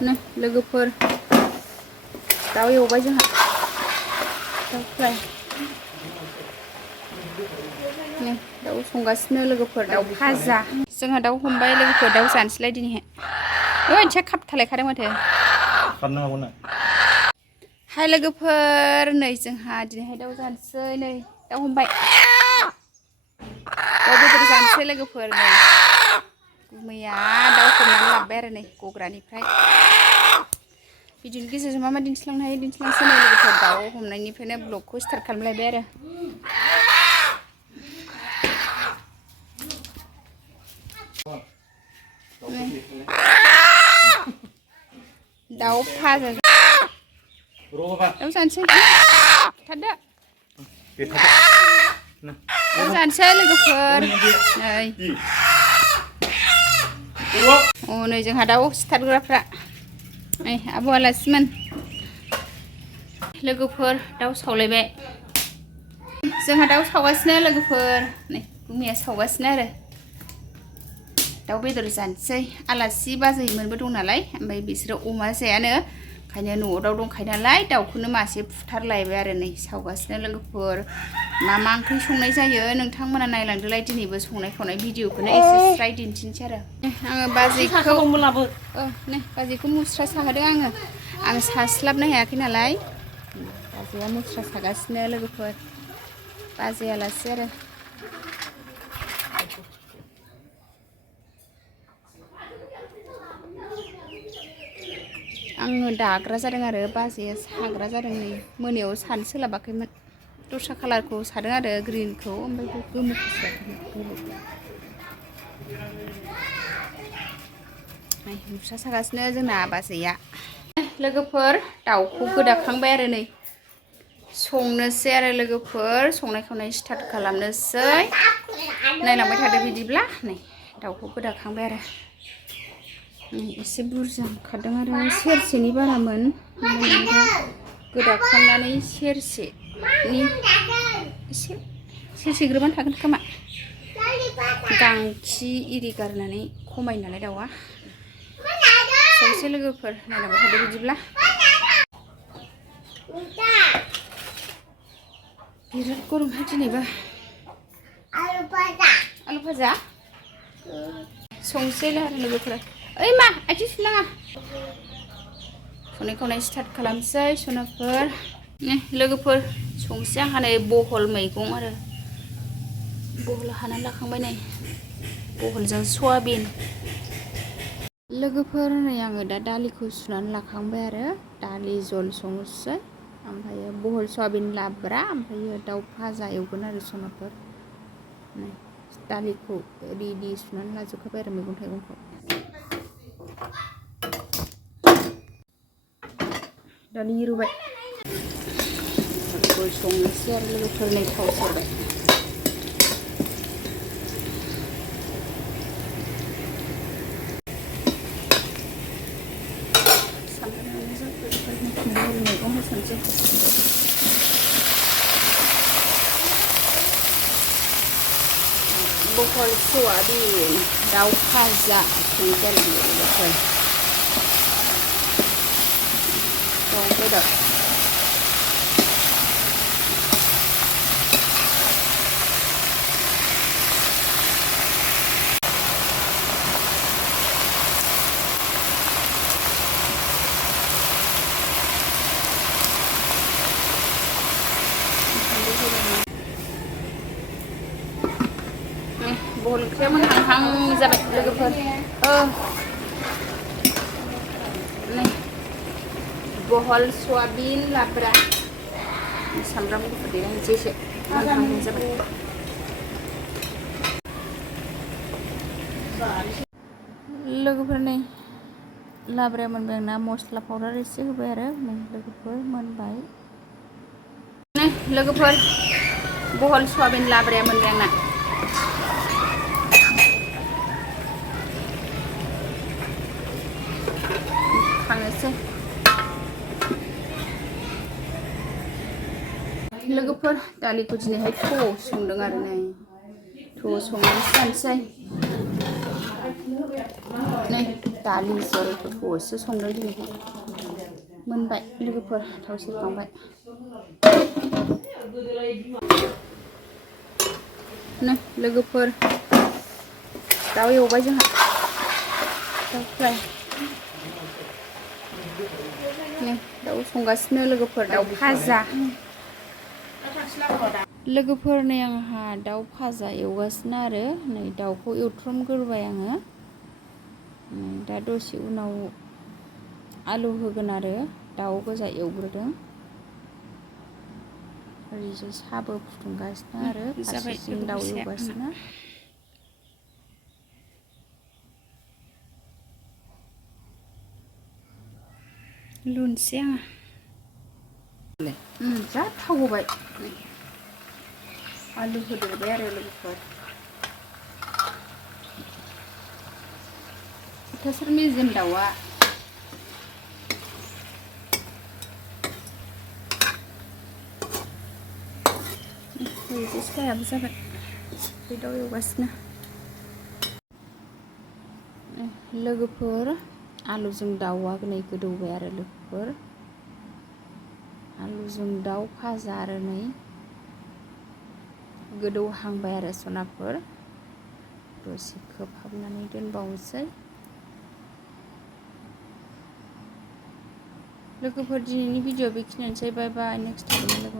Này, lwgwpwr दाउ एवबाय जोंहा दाउ फ्राय नै दाउ संगासिनो लोगोफोर दाउ भाजा जोंहा दाउ हमबाय लोगोफोर दाउ जानोसैलाय दिनैहाय ओइ एसे खाबथालायखादों माथो खारनो हागौ ना हाय लोगोफोर नै जोंहा दिनैहाय दाउ जानोसै नै दाउ हमबाय दाउ बेदर जानोसै लोगोफोर नै गुमैया दाउ हमनानै लाबोबाय आरो नै गग्रानिफ्राय भिडिअनि गेजेरजों मा मा दिन्थिलांनो हायो दिन्थिलांसै नै लोगोफोर दाउ हमनायनिफ्रायनो ब्लगखौ स्टार्ट खालामलायबाय आरो दाउ भाजा दाउ जानोसै थादो दाउ जानोसै लोगोफोर नै अ नै जोंहा दाउ सिथारग्राफ्रा नै आब' आलासिमोन लोगोफोर दाउ सावलायबाय जोंहा दाउ सावगासिनो लोगोफोर नै गुमैया सावगासिनो आरो दाउ बेदर जानोसै आलासि बाजैमोनबो दं नालाय ओमफ्राय बिसोरो अमा जायानो ओंखायनो न'आव दाउ दंखायो नालाय दाउखौनो मासे फुथारलायबाय आरो नै सावगासिनो लोगोफोर मा मा ओंख्रि संनाय जायो नोंथांमोना नायलांदोलाय दिनैबो संनाय खावनाय भिडिअखौनो एसे स्राय दिन्थिनोसै आरो आङो बाजैखौ नै बाजैखौ मुस्रा साहोदों आं सास्लाबनो हायाखै नालाय बाजैया मुस्रा सागासिनो लोगोफोर बाजै आलासि आरो आङो दाग्रा जादों आरो बाजैया साग्रा जादों नै मोनायाव सानो सोलाबाखैमोन दस्रा कालारखौ सादों आरो ग्रिनखौ ओमफ्राय बे गोमोखौ सायाखै मुस्रा सागासिनो जोंना बाजैया लोगोफोर दाउखौ गोदाखांबाय आरो नै संनोसै आरो लोगोफोर संनाय खावनाय स्टार्ट खालामनोसै नायलांबाय थादो बिदिब्ला नै दाउखौ गोदाखांबाय आरो एसे बुरजा ओंखारदों आरो सेरसेनि बारामोन गोदाखांनानै सेरसेनि एसे सेरसेग्रोबानो थागोन खोमा गांखि इरि गारनानै खमायो नालाय दाउआ संसै लोगोफोर नायलांबाय थादो बिदिब्ला बिराद गरमहाय दिनैबा आलु भाजा संसै आरो लोगोफोर ओइ मा आथिं सुनाङा संनाय खावनाय स्टार्ट खालामसै सनाफोर लोगोफोर संसै आंहा नै बहल मैगं आरो बहल हानानै लाखांबाय नै बहलजों सयाबिन लोगोफोर नै आङो दा दालिखौ सुनानै लाखांबाय आरो दालि जल संसै ओमफ्राय बहल सयाबिन लाब्रा ओमफ्राय दाउ भाजा एवगोन आरो सनाफोर नै दालिखौ रेडि सुनानै लाजोबखाबाय आरो मैगं थाइगंखौ दालि रुबाय दालिखौ संनोसै आरो लोगोफोर नै थाव सेरबाय मैगं होसनसै बहल सयाबिन दाउ भाजा संसै आरो लोगोफोर दाउ बेदर बहल ओंख्रिया मोनहां जाबाय लोगोफोर नै बहल सयाबिन लाब्रा सामब्राम गुफुर देनानै एसे मोनहां जाबाय लोगोफोर नै लाब्राया मोनबाय आंना मस्ला पाउडार एसे होबाय आरो नै लोगोफोर मोनबाय नै लोगोफोर बहल सयाबिन लाब्राया मोनबाय आंना खांनोसै लोगोफोर दालिखौ दिनैहाय थौआव संदों आरो नै थौआव संनानै जानोसै नै दालि जलफोरखौसो संदों दिनै मोनबाय लोगोफोर थाव सेरखांबाय नो लोगोफोर दाउ एवबाय जोंहा दाउ फ्राय दाउ संगासिनो लोगोफोर दाउ भाजा लोगोफोर नै आंहा दाउ भाजा एवगासिनो आरो नै दाउखौ एवथ्रमग्रोबाय आङो दा दसे उनाव आलु होगोन आरो दाउ गोजा एवग्रोदों ओरैजाय साबो फुदुंगासिनो आरो फारसेथिं दाउ एवगासिनो लुनोसै आङो जा थाव होबाय आलु होदेरबाय आरो लोगोफोर खोथासोर मेजेम दाउआ सायाबो जाबाय बे दाउ एवगासिनो लोगोफोर आलुजों दाउआ नै गोदौबाय आरो लोगोफोर आलुजों दाउ भाजा आरो नै गोदौहांबाय आरो सनाफोर दसे खोबहाबनानै दोनबावनोसै लोगोफोर दिनैनि भिडिअ बेखिनियानोसै बाय बाय नेक्स्ट टाइम लोगो